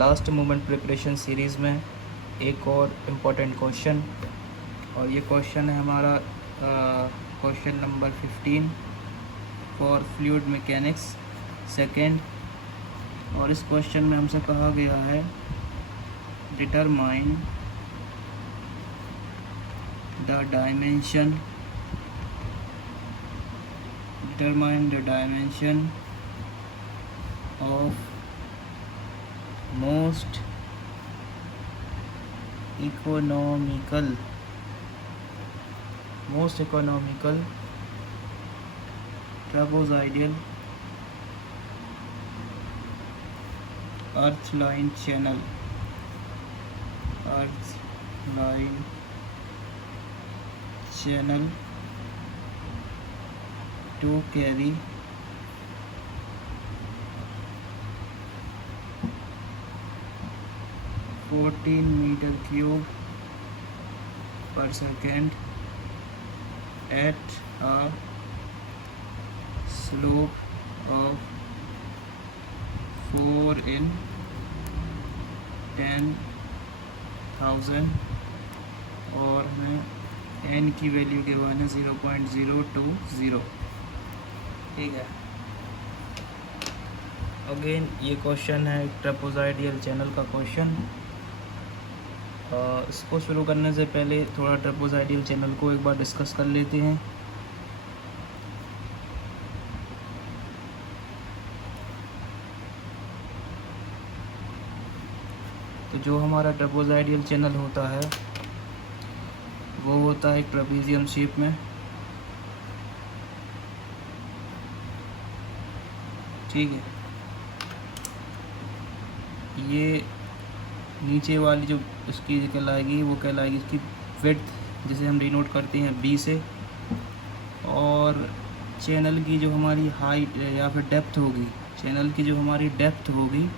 Last moment preparation series में एक और इम्पोर्टेंट क्वेश्चन, और ये क्वेश्चन है हमारा question number 15 for fluid mechanics second. और इस क्वेश्चन में हमसे कहा गया है determine the dimension of most economical trapezoidal earthline channel to carry 14 meter cube per second at a slope of 4 in 10,000 और हमें n की वैल्यू के वन है 0.020। ठीक है। अगेन ये क्वेश्चन है ट्रेपेजॉइडल चैनल का क्वेश्चन। इसको शुरू करने से पहले थोड़ा ट्रेपेजॉइडल चैनल को एक बार डिस्कस कर लेते हैं। तो जो हमारा ट्रेपेजॉइडल चैनल होता है वो होता है एक ट्रेपेजियम शेप में। ठीक है। ये नीचे वाली जो उसकी कहलाएगी वो कहलाएगी इसकी विड्थ, जिसे हम डिनोट करते हैं बी से। और चैनल की जो हमारी हाइट या फिर डेप्थ होगी, चैनल की जो हमारी डेप्थ होगी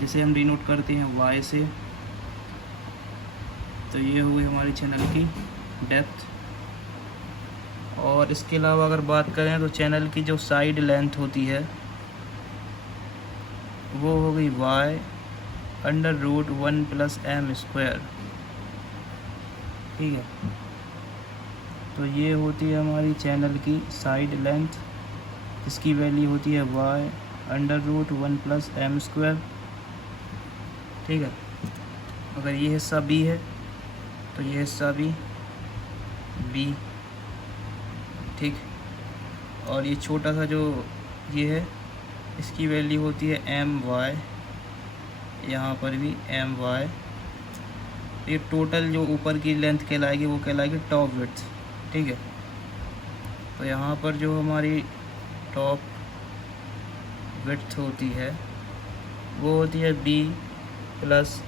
जिसे हम डिनोट करते हैं वाई से। तो ये हुई हमारी चैनल की डेप्थ। और इसके अलावा अगर बात करें तो चैनल की जो साइड लेंथ होती है वो हो गई वाई अंडर रूट 1 + m²। ठीक है। तो ये होती है हमारी चैनल की साइड लेंथ, जिसकी वैल्यू होती है वाई अंडर रूट 1 + m²। ठीक है। अगर ये हिस्सा b है तो ये हिस्सा भी b। ठीक। और ये छोटा सा जो ये है इसकी वैल्यू होती है my, यहाँ पर भी my। ये टोटल जो ऊपर की लेंथ कहलाएगी वो कहलाएगी टॉप विड्थ। ठीक है। तो यहाँ पर जो हमारी टॉप विड्थ होती है वो होती है b +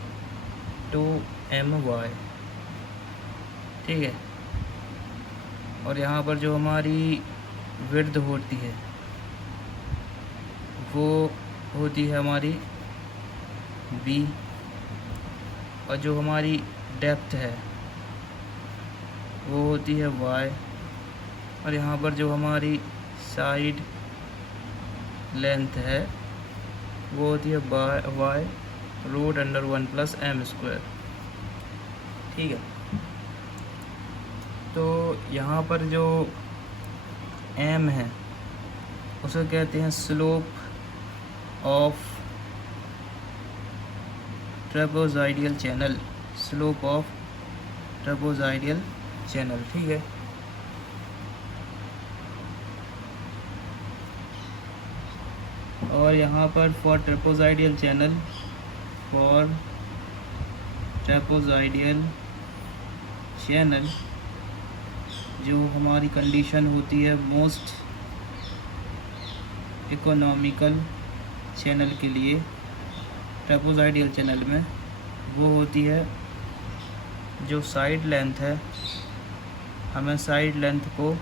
2my। ठीक है। और यहाँ पर जो हमारी विड्थ होती है वो होती है हमारी b, और जो हमारी डेप्थ है वो होती है y। और यहाँ पर जो हमारी साइड लेंथ है वो होती है y रूट अंडर 1 + m²। ठीक है। तो यहाँ पर जो m है उसे कहते हैं slope of trapezoidal channel, slope of trapezoidal channel. ठीक है। और यहाँ पर फॉर ट्रेपेजॉइडल चैनल जो हमारी कंडीशन होती है मोस्ट इकोनॉमिकल चैनल के लिए ट्रेपेजॉइडल चैनल में, वो होती है जो साइड लेंथ है, हमें साइड लेंथ को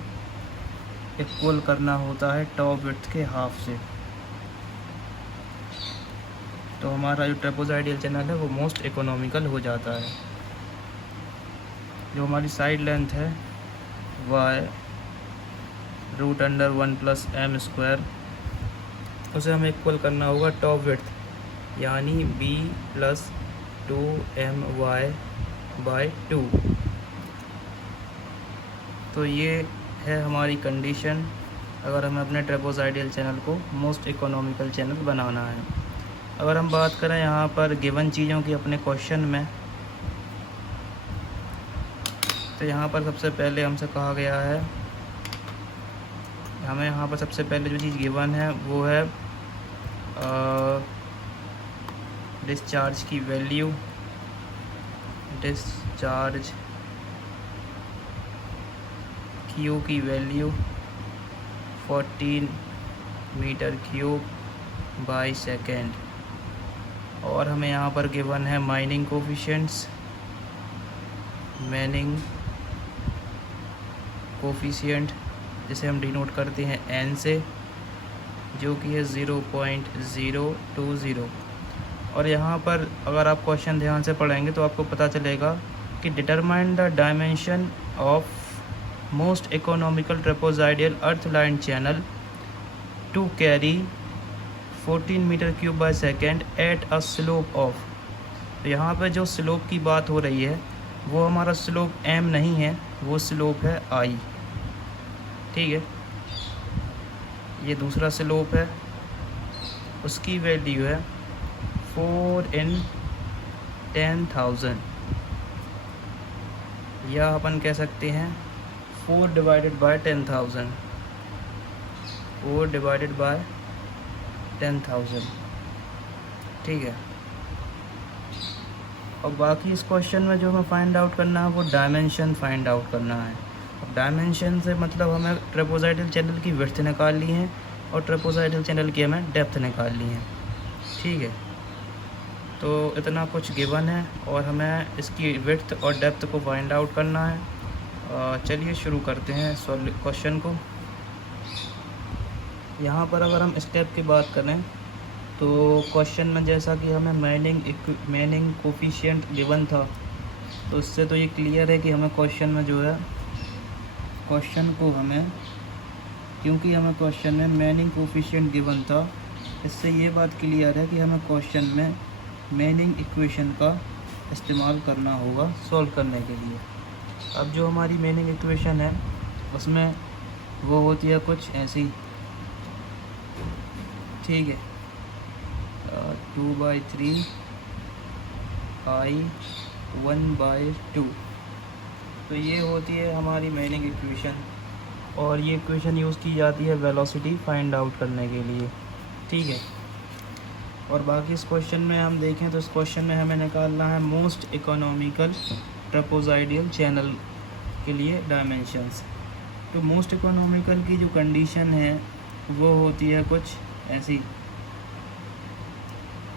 इक्वल करना होता है टॉप विड्थ के हाफ से। तो हमारा जो ट्रेपेजॉइडल चैनल है वो मोस्ट इकोनॉमिकल हो जाता है। जो हमारी साइड लेंथ है y रूट अंडर 1 + m², उसे हमें इक्वल करना होगा टॉप विड्थ यानी b+2my/2। तो ये है हमारी कंडीशन अगर हमें अपने ट्रेपेज़ोइडल चैनल को मोस्ट इकोनॉमिकल चैनल बनाना है। अगर हम बात करें यहाँ पर गिवन चीज़ों की अपने क्वेश्चन में, तो यहाँ पर सबसे पहले हमसे कहा गया है, हमें यहाँ पर सबसे पहले जो चीज़ गिवन है वो है डिस्चार्ज की वैल्यू, डिस्चार्ज क्यू की value 14 metre cube by second. और हमें यहाँ पर गिवन है माइनिंग कोफिशिएंट्स, मैनिंग कोफिशिएंट जिसे हम डिनोट करते हैं n से, जो कि है 0.020। और यहाँ पर अगर आप क्वेश्चन ध्यान से पढ़ेंगे तो आपको पता चलेगा कि determine the dimension of most economical trapezoidal earth line channel to carry 14 metre cube by second at a slope of. तो यहाँ पे जो स्लोप की बात हो रही है वो हमारा स्लोप m नहीं है, वो स्लोप है i। ठीक है, ये दूसरा स्लोप है, उसकी वैल्यू है 4/10,000, या अपन कह सकते हैं 4 डिवाइडेड बाय 10,000, 4 डिवाइडेड बाय 10,000। ठीक है, और बाकी इस क्वेश्चन में जो हमें फाइंड आउट करना है वो डायमेंशन फाइंड आउट करना है। अब डायमेंशन से मतलब हमें ट्रेपेज़ोइडल चैनल की विड्थ निकालनी है और ट्रेपेज़ोइडल चैनल की हमें डेप्थ निकालनी है। ठीक है, तो इतना कुछ गिवन है और हमें इसकी विड्थ और डेप्थ को फाइंड आउट करना है। चलिए शुरू करते हैं क्वेश्चन को। यहाँ पर अगर हम स्टेप की बात करें तो क्वेश्चन में जैसा कि हमें मैनिंग कोफिशिएंट गिवन था, तो इससे तो ये क्लियर है कि हमें क्वेश्चन में जो है क्वेश्चन को हमें, क्योंकि हमें क्वेश्चन में मैनिंग कोफिशिएंट गिवन था, इससे ये बात क्लियर है कि हमें क्वेश्चन में मैनिंग इक्वेशन का इस्तेमाल करना होगा सॉल्व करने के लिए। अब जो हमारी मैनिंग इक्वेशन है उसमें वो होती है कुछ ऐसी। ठीक है, 2/3 i 1/2, तो ये होती है हमारी मैनिंग इक्वेशन, और ये इक्वेशन यूज़ की जाती है वेलोसिटी फाइंड आउट करने के लिए। ठीक है, और बाकी इस क्वेश्चन में हम देखें तो इस क्वेश्चन में हमें निकालना है मोस्ट इकोनॉमिकल ट्रेपेज़ोइडल चैनल के लिए डायमेंशंस। तो मोस्ट इकोनॉमिकल की जो कंडीशन है वो होती है कुछ ऐसी।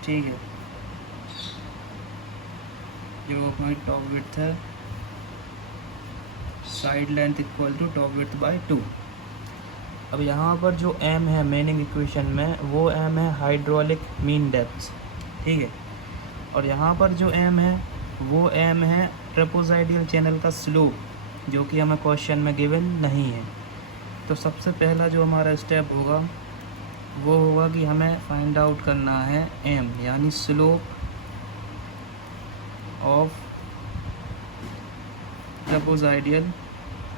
ठीक है, जो हमारी टॉप विड्थ है, side length equal to top width by 2। अब यहाँ पर जो m है मैनिंग इक्वेशन में, वो m है हाइड्रोलिक मीन डेप्थ। ठीक है, और यहाँ पर जो m है वो m है ट्रेपेज़ोइडल चैनल का स्लोप, जो कि हमें क्वेश्चन में गिवन नहीं है। तो सबसे पहला जो हमारा स्टेप होगा वो होगा कि हमें फाइंड आउट करना है m, यानी स्लोप ऑफ ट्रेपेज़ोइडल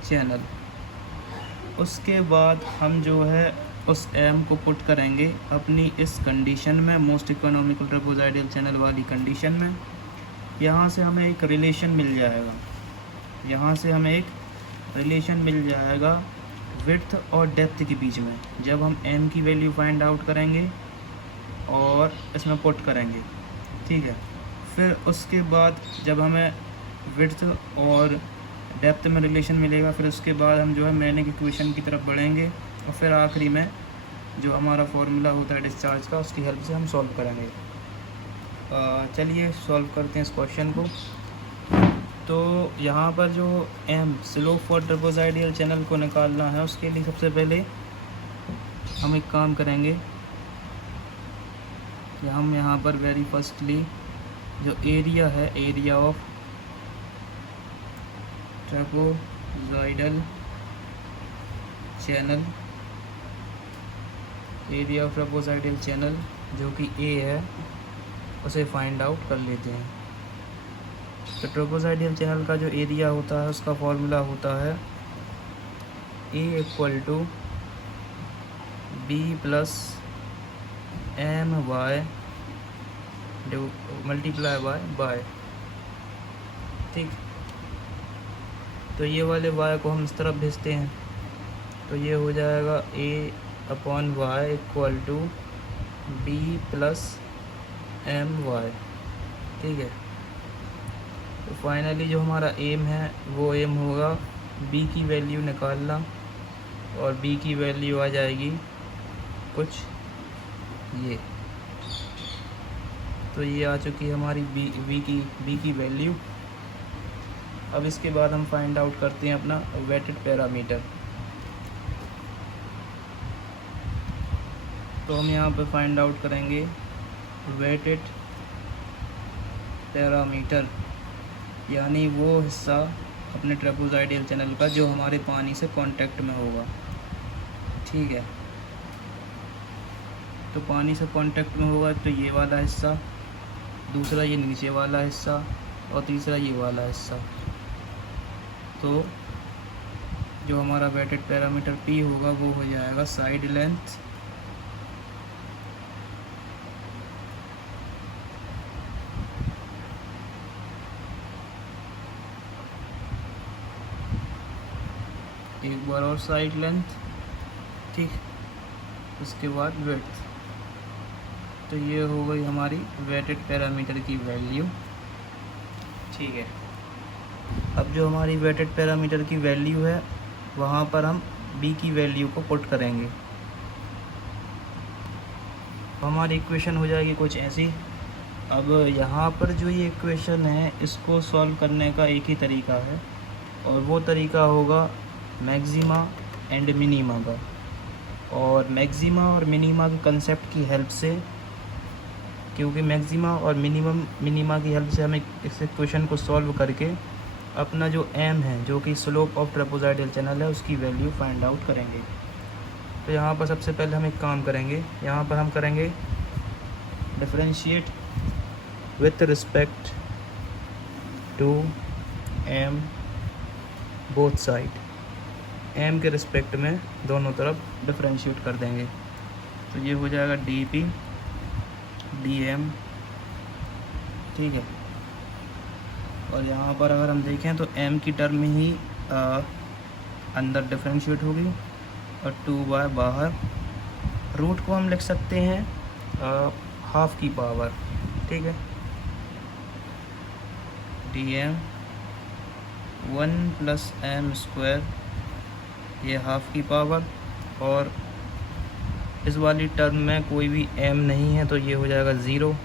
चैनल। उसके बाद हम जो है उस m को पुट करेंगे अपनी इस कंडीशन में, मोस्ट इकोनॉमिकल ट्रेपेज़ोइडल चैनल वाली कंडीशन में। यहाँ से हमें एक रिलेशन मिल जाएगा, यहाँ से हमें एक रिलेशन मिल जाएगा विड्थ और डेप्थ के बीच में, जब हम m की वैल्यू फाइंड आउट करेंगे और इसमें पुट करेंगे। ठीक है, फिर उसके बाद जब हमें विड्थ और डेप्थ में रिलेशन मिलेगा, फिर उसके बाद हम जो है मैनिंग इक्वेशन की तरफ बढ़ेंगे, और फिर आखिरी में जो हमारा फॉर्मूला होता है डिस्चार्ज का, उसकी हेल्प से हम सॉल्व करेंगे। चलिए सॉल्व करते हैं इस क्वेश्चन को। तो यहाँ पर जो m slope for trapezoidal channel को निकालना है, उसके लिए सबसे पहले हम एक काम करेंगे कि हम यहाँ पर वेरी फर्स्टली जो एरिया है, area of trapezoidal channel, area of trapezoidal channel जो कि a है, उसे फाइंड आउट कर लेते हैं। तो ट्रोपोज़ाइडियल चैनल का जो एरिया होता है उसका फॉर्मूला होता है A equal to b plus m y multiply by. ठीक, तो ये वाले y को हम इस तरफ भेजते हैं, तो ये हो जाएगा A/y equal to b plus m y. ठीक है, तो फाइनली जो हमारा एम है वो एम होगा b की वैल्यू निकालना, और b की वैल्यू आ जाएगी कुछ ये। तो ये आ चुकी है हमारी b की वैल्यू। अब इसके बाद हम फाइंड आउट करते हैं अपना वेटेड पैरामीटर। तो हम यहाँ पर फाइंड आउट करेंगे वेटेड पैरामीटर, यानी वो हिस्सा अपने ट्रोपोज़ाइडियल चैनल का जो हमारे पानी से कांटेक्ट में होगा। ठीक है, तो पानी से कांटेक्ट में होगा तो ये वाला हिस्सा, दूसरा ये नीचे वाला हिस्सा, और तीसरा ये वाला हिस्सा। तो जो हमारा वेटेड पैरामीटर P होगा वो हो जाएगा साइड लेंथ एक बार और साइड लेंथ। ठीक, उसके बाद विड्थ। तो ये हो गई हमारी वेटेड पैरामीटर की वैल्यू। ठीक है, अब जो हमारी वेटेड पैरामीटर की वैल्यू है वहाँ पर हम b की वैल्यू को पुट करेंगे। हमारी इक्वेशन हो जाएगी कुछ ऐसी। अब यहाँ पर जो ये इक्वेशन है इसको सॉल्व करने का एक ही तरीका है, और वो तरीका होगा मैक्सिमा एंड मिनीमा का। और मैक्सिमा और मिनीमा के कंसेप्ट की हेल्प से, क्योंकि मैक्सिमा और मिनीमा की हेल्प से हम इस इक्वेशन को सॉल्व करके अपना जो m है, जो कि स्लोप ऑफ ट्रोपोज़ाइडियल चैनल है, उसकी वैल्यू फाइंड आउट करेंगे। तो यहाँ पर सबसे पहले हम एक काम करेंगे, यहाँ पर हम करेंगे differentiate with respect to m both side. m के रिस्पेक्ट में दोनों तरफ डिफरेंशिएट कर देंगे। तो ये हो जाएगा dp dm। ठीक है, और यहाँ पर अगर हम देखें तो m की टर्म में ही अंदर डिफरेंशिएट होगी और 2y बाहर। रूट को हम लिख सकते हैं हाफ की पावर। ठीक है, dm 1 प्लस m स्क्वायर, ये हाफ की पावर, और इस वाली टर्म में कोई भी m नहीं है तो ये हो जाएगा 0।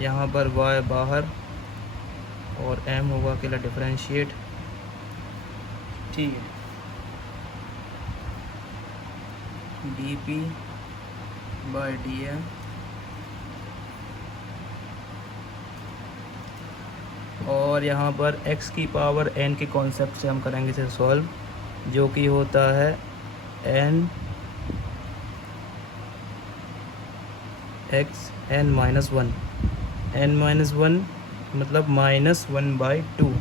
यहाँ पर y बाहर और m होगा अकेला डिफरेंशिएट। ठीक है, dp बाय dm, और यहाँ पर x की पावर n के कॉन्सेप्ट से हम करेंगे इसे सॉल्व, जो कि होता है n minus one. n minus one मतलब -1/2।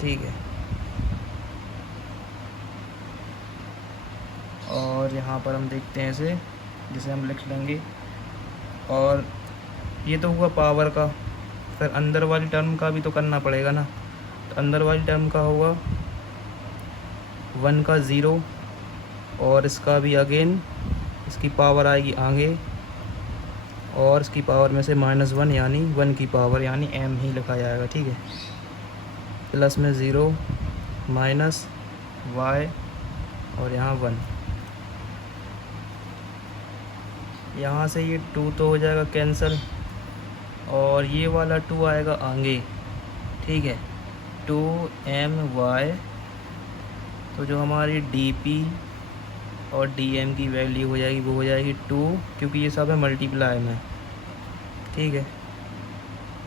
ठीक है, और यहाँ पर हम देखते हैं इसे, जिसे हम लिख लेंगे। और ये तो हुआ पावर का, फिर अंदर वाली टर्म का भी तो करना पड़ेगा ना। तो अंदर वाली टर्म का होगा 1 का 0, और इसका भी अगेन इसकी पावर आएगी आगे, और इसकी पावर में से -1 यानी 1 की पावर यानी m ही लिखा जाएगा। ठीक है, प्लस में 0 माइनस y और यहाँ 1। यहाँ से ये 2 तो हो जाएगा कैंसिल, और ये वाला 2 आएगा आगे। ठीक है, 2my। तो जो हमारी dp और dm की वैल्यू हो जाएगी वो हो जाएगी 2, क्योंकि ये सब है मल्टीप्लाई में। ठीक है,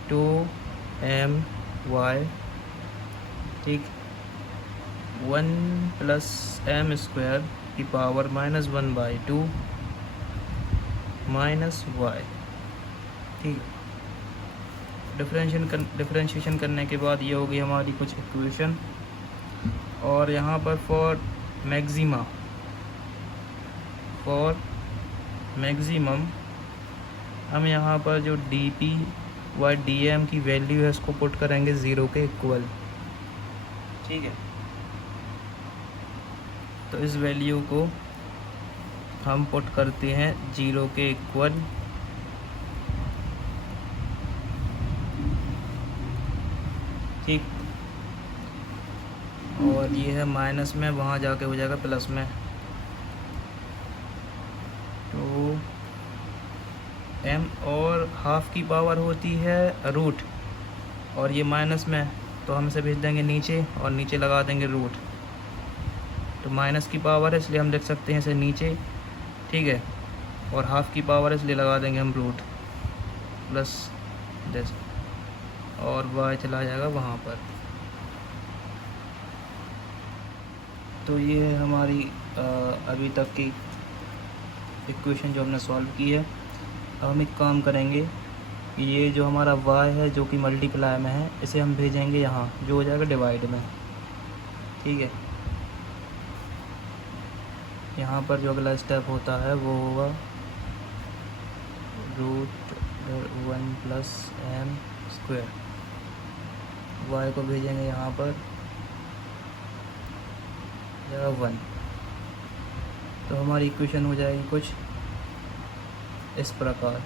2my। ठीक, 1 प्लस m स्क्वायर की पावर -1/2 माइनस वाई। ठीक है, डिफरेंशिएशन करने के बाद ये होगी हमारी कुछ इक्वेशन। और यहाँ पर फॉर मैक्सिमम हम यहाँ पर जो d p y d m की वैल्यू है उसको पुट करेंगे 0 के इक्वल। ठीक है, तो इस वैल्यू को हम पुट करते हैं 0 के इक्वल। ठीक, और ये है माइनस में, वहाँ जाके हो जाएगा प्लस में। तो m और हाफ की पावर होती है रूट, और ये माइनस में तो हम इसे भेज देंगे नीचे और नीचे लगा देंगे रूट। तो माइनस की पावर है इसलिए हम लिख सकते हैं इसे नीचे। ठीक है, और हाफ की पावर है इसलिए लगा देंगे हम रूट प्लस दिस, और y चला जाएगा वहाँ पर। तो ये है हमारी अभी तक की इक्वेशन जो हमने सॉल्व की है। अब हम एक काम करेंगे कि ये जो हमारा y है जो कि मल्टीप्लाई में है, इसे हम भेजेंगे यहाँ, जो हो जाएगा डिवाइड में। ठीक है, यहाँ पर जो अगला स्टेप होता है वो होगा √1 + m²। y को भेजेंगे यहाँ पर, जाएगा 1। तो हमारी इक्वेशन हो जाएगी कुछ इस प्रकार।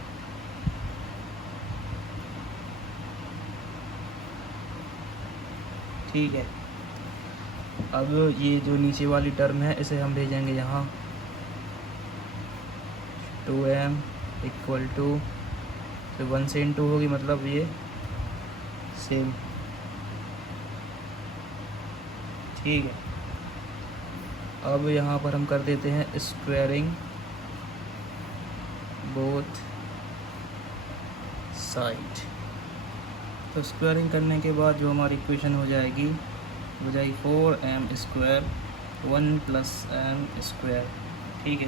ठीक है, अब ये जो नीचे वाली टर्म है इसे हम भेजेंगे यहाँ, 2m = तो 1 से इंटू होगी, मतलब ये सेम। ठीक है, अब यहाँ पर हम कर देते हैं स्क्वायरिंग बोथ साइड। तो स्क्वायरिंग करने के बाद जो हमारी इक्वेशन हो जाएगी 4m² 1 + m²। ठीक है,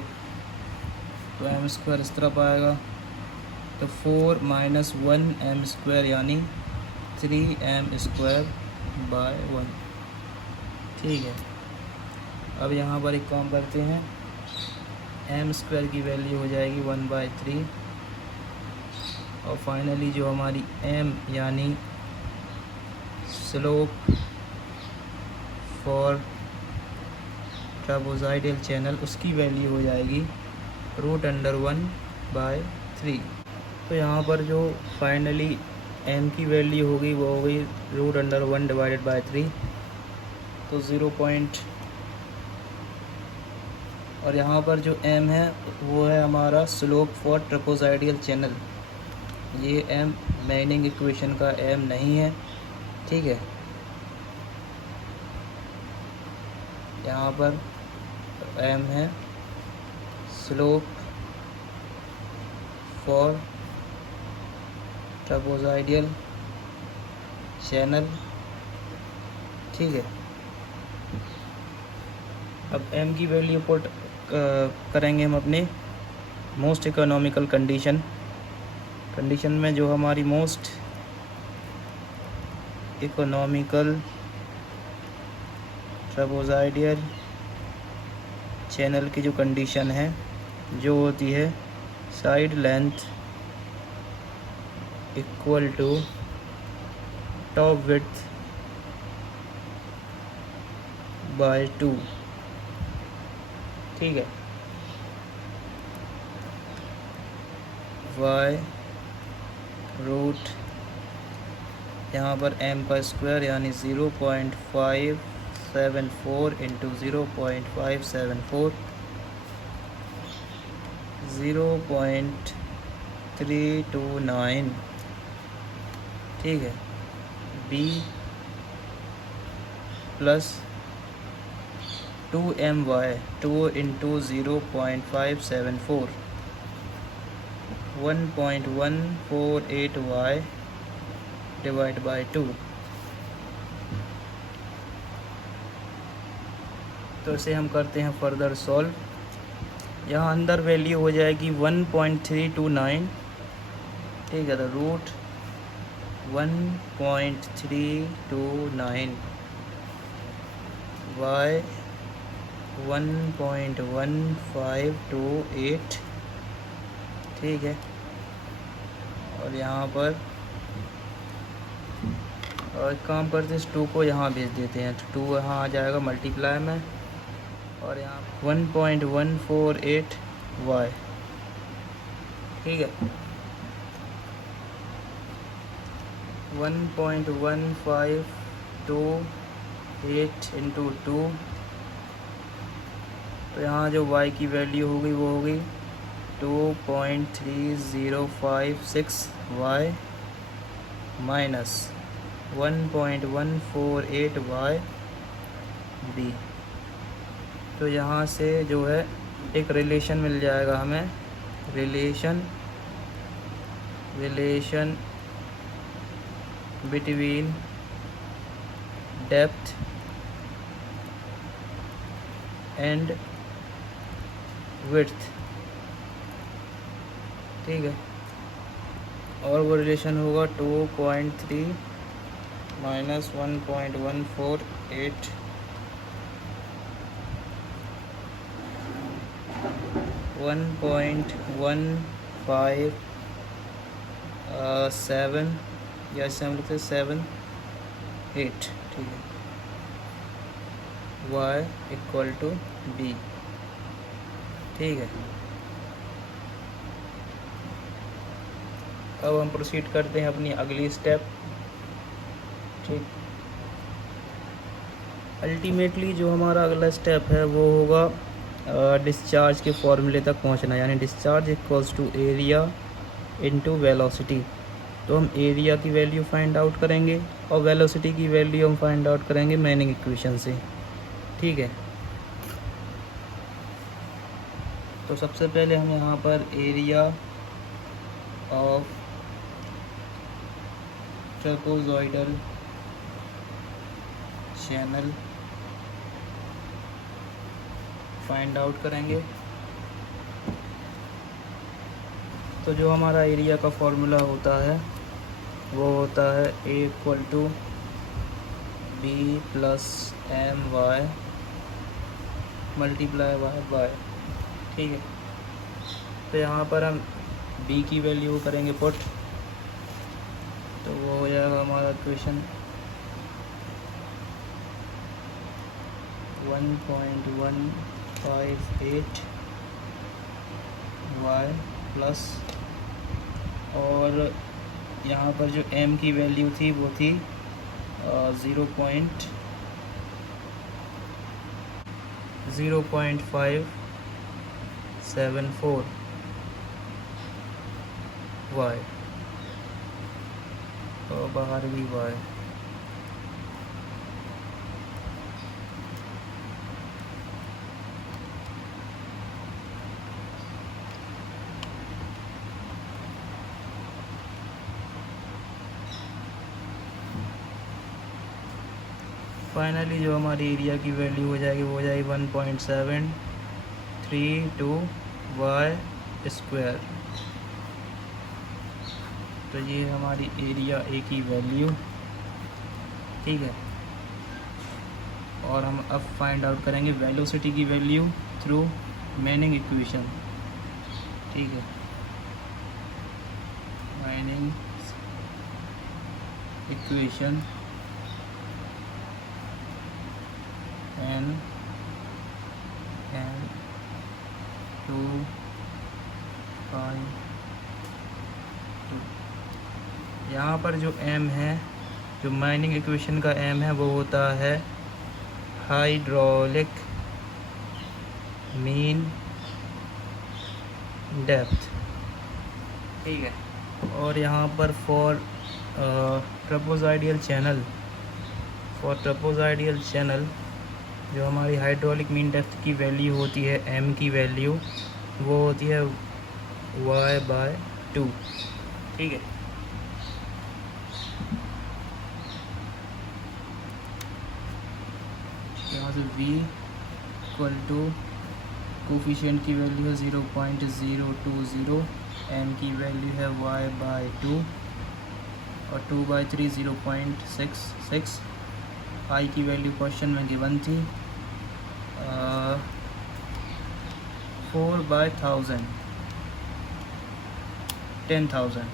तो m² इस तरफ आएगा, तो 4 - 1m² यानी 3m²/1। ठीक है, अब यहाँ पर एक काम करते हैं, m² की वैल्यू हो जाएगी 1/3, और फाइनली जो हमारी m यानी स्लोप फॉर ट्रापेज़ॉइडल चैनल, उसकी वैल्यू हो जाएगी √1/3। तो यहाँ पर जो फाइनली m की वैल्यू होगी वो हो गई √1/3, तो 0 पॉइंट। और यहाँ पर जो m है वो है हमारा स्लोप फॉर ट्रापेज़ॉइडल चैनल। ये m मैनिंग इक्वेशन का m नहीं है। ठीक है, यहाँ पर m है स्लोप फॉर ट्रापेज़ॉइडल चैनल। ठीक है, अब m की वैल्यू पुट करेंगे हम अपने मोस्ट इकोनॉमिकल कंडीशन में। जो हमारी मोस्ट इकोनॉमिकल ट्रापेज़ॉइडल चैनल की जो कंडीशन है जो होती है side length = top width by 2। ठीक है, y रूट यहाँ पर m का स्क्वायर यानी 0.574 × 0.574 0.329। ठीक है, b प्लस 2my 2 × 0.574 1.148y /2। तो इसे हम करते हैं फर्दर सॉल्व। यहाँ अंदर वैल्यू हो जाएगी 1.329, ठीक है। तो रूट 1.329 y 1.1528, ठीक है। और यहाँ पर और काम करते इस 2 को यहाँ भेज देते हैं, तो 2 यहाँ आ जाएगा मल्टीप्लाई में, और यहाँ 1.148 y, ठीक है। 1.1528 इंटू 2, तो यहाँ जो y की वैल्यू होगी वो होगी 2.3056 y माइनस 1.148 y b। तो यहाँ से जो है एक रिलेशन मिल जाएगा हमें, relation between depth and width, ठीक है। और वो रिलेशन होगा 2.3 माइनस 1.148 1.157 या इसे हम लिखते 78, ठीक है। y इक्वल टू b, ठीक है। अब हम प्रोसीड करते हैं अपनी अगली स्टेप, ठीक। अल्टीमेटली जो हमारा अगला स्टेप है वो होगा डिस्चार्ज के फॉर्मूले तक पहुंचना, यानी discharge equals to area into velocity. तो हम एरिया की वैल्यू फाइंड आउट करेंगे और वेलोसिटी की वैल्यू हम फाइंड आउट करेंगे मैनिंग इक्वेशन से, ठीक है। तो सबसे पहले हम यहाँ पर area of trapezoidal channel find out करेंगे। तो जो हमारा एरिया का फॉर्मूला होता है वो होता है A equal to b plus m y multiply y, ठीक है। तो यहाँ पर हम B की वैल्यू करेंगे पुट, तो वो हो जाएगा हमारा इक्वेशन 1.158 y प्लस, और यहाँ पर जो m की वैल्यू थी वो थी 0.574 y, और बाहर भी y। फाइनली जो हमारी एरिया की वैल्यू हो जाएगी वो हो जाएगी 1.732 y स्क्वायर। तो ये हमारी एरिया ए की वैल्यू, ठीक है। और हम अब फाइंड आउट करेंगे वेलोसिटी की वैल्यू थ्रू मैनिंग इक्वेशन, ठीक है। Manning equation n 2 5 2। यहाँ पर जो m है, जो माइनिंग इक्वेशन का m है वो होता है हाइड्रोलिक मीन डेप्थ, ठीक है। और यहाँ पर फॉर ट्रेपेजॉइडल चैनल जो हमारी हाइड्रोलिक मीन डेप्थ की वैल्यू होती है m की वैल्यू वो होती है y/2, ठीक है। यहाँ से v इक्वल टू कोफिशिएंट की वैल्यू है 0.020, m की वैल्यू है y/2 और 2/3 0.66, i की वैल्यू क्वेश्चन में गिवन थी 4/1000 10,000,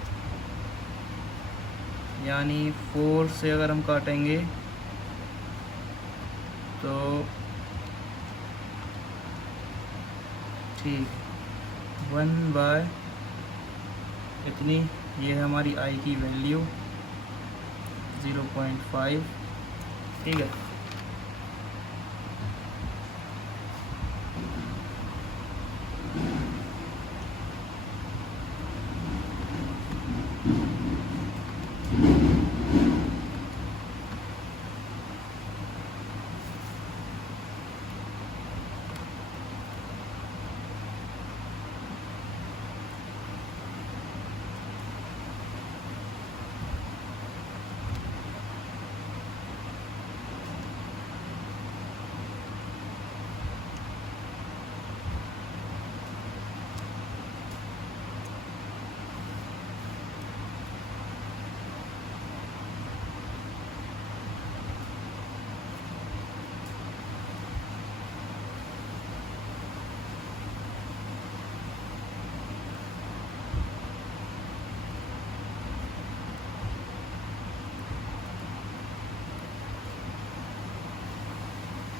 यानी 4 से अगर हम काटेंगे तो ठीक 1/, इतनी, ये है हमारी i की वैल्यू 0.5, ठीक है।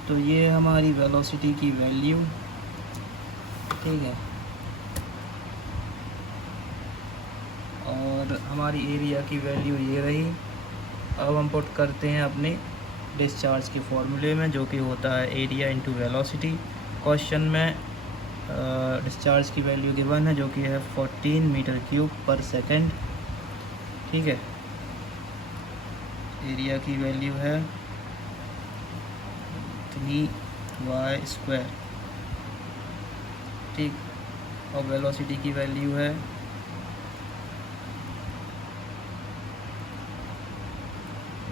तो ये हमारी वेलोसिटी की वैल्यू, ठीक है, और हमारी एरिया की वैल्यू ये रही। अब हम पुट करते हैं अपने डिस्चार्ज के फॉर्मूले में, जो कि होता है एरिया इंटू वेलोसिटी। क्वेश्चन में डिस्चार्ज की वैल्यू गिवन है, जो कि है 14 मीटर क्यूब पर सेकेंड, ठीक है। एरिया की वैल्यू है 3y², ठीक, और वेलोसिटी की वैल्यू है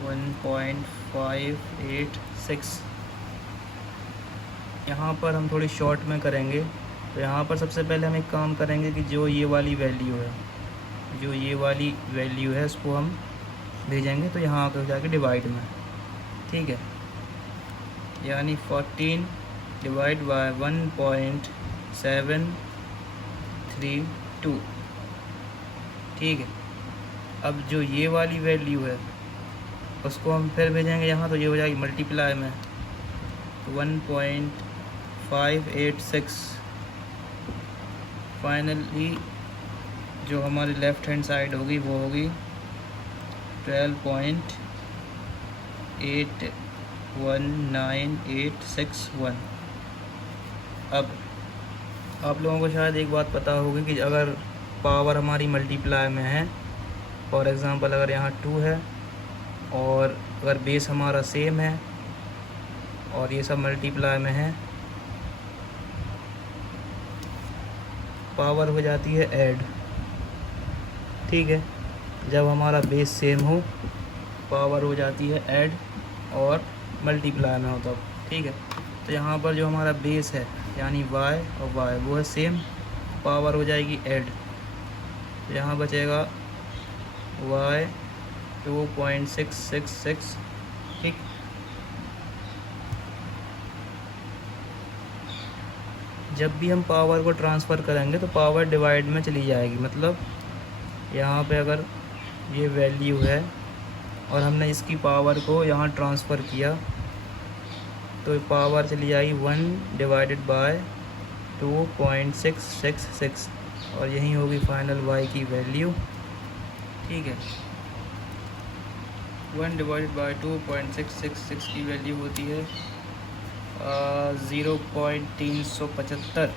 1.586। यहाँ पर हम थोड़ी शॉर्ट में करेंगे, तो यहाँ पर सबसे पहले हम एक काम करेंगे कि जो ये वाली वैल्यू है, इसको हम भेजेंगे, तो यहाँ आकर जाके डिवाइड में, ठीक है, यानी 14 डिवाइड बाय 1.732, ठीक है। अब जो ये वाली वैल्यू है उसको हम फिर भेजेंगे यहाँ, तो ये हो जाएगी मल्टीप्लाई में 1.586। फाइनली जो हमारी लेफ़्ट हैंड साइड होगी वो होगी 12.819861। अब आप लोगों को शायद एक बात पता होगी कि अगर पावर हमारी मल्टीप्लाई में है, फॉर एग्ज़ाम्पल अगर यहाँ 2 है और अगर बेस हमारा सेम है और ये सब मल्टीप्लाई में है, पावर हो जाती है ऐड, ठीक है। जब हमारा बेस सेम हो पावर हो जाती है ऐड और मल्टीप्लाई में हो तब, ठीक है। तो यहाँ पर जो हमारा बेस है यानी y और y वो है सेम, पावर हो जाएगी ऐड, तो यहाँ बचेगा y 2.666, ठीक। जब भी हम पावर को ट्रांसफ़र करेंगे तो पावर डिवाइड में चली जाएगी, मतलब यहाँ पे अगर ये वैल्यू है और हमने इसकी पावर को यहाँ ट्रांसफ़र किया तो पावर चली जाएगी 1 डिवाइडेड बाय 2.666 और यही होगी फाइनल y की वैल्यू, ठीक है। 1 डिवाइडेड बाय 2.666 की वैल्यू होती है 0.375।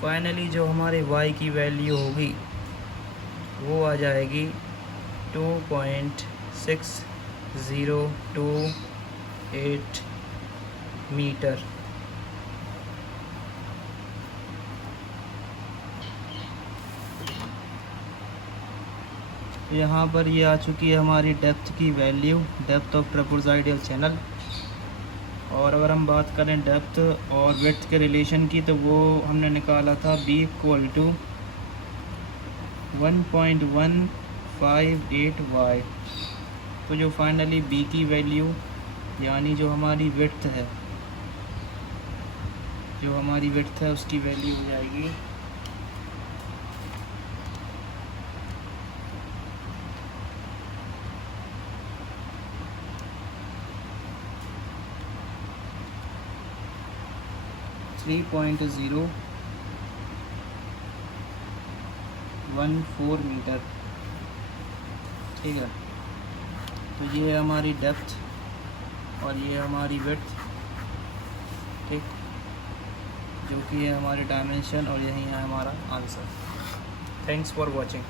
फाइनली जो हमारे y की वैल्यू होगी वो आ जाएगी 2.6028 मीटर, तो यहाँ पर ये आ चुकी है हमारी डेप्थ की वैल्यू, डेप्थ ऑफ ट्रापेज़ोइडल चैनल। और अगर हम बात करें डेप्थ और विड्थ के रिलेशन की, तो वो हमने निकाला था b = 1.158y। तो जो फाइनली b की वैल्यू यानी जो हमारी विड्थ है, उसकी वैल्यू हो जाएगी 3.014 मीटर। ठीक है, तो ये है हमारी डेप्थ और ये है हमारी विड्थ, ठीक, जो कि है हमारे डायमेंशन, और यही है हमारा आंसर। Thanks for watching.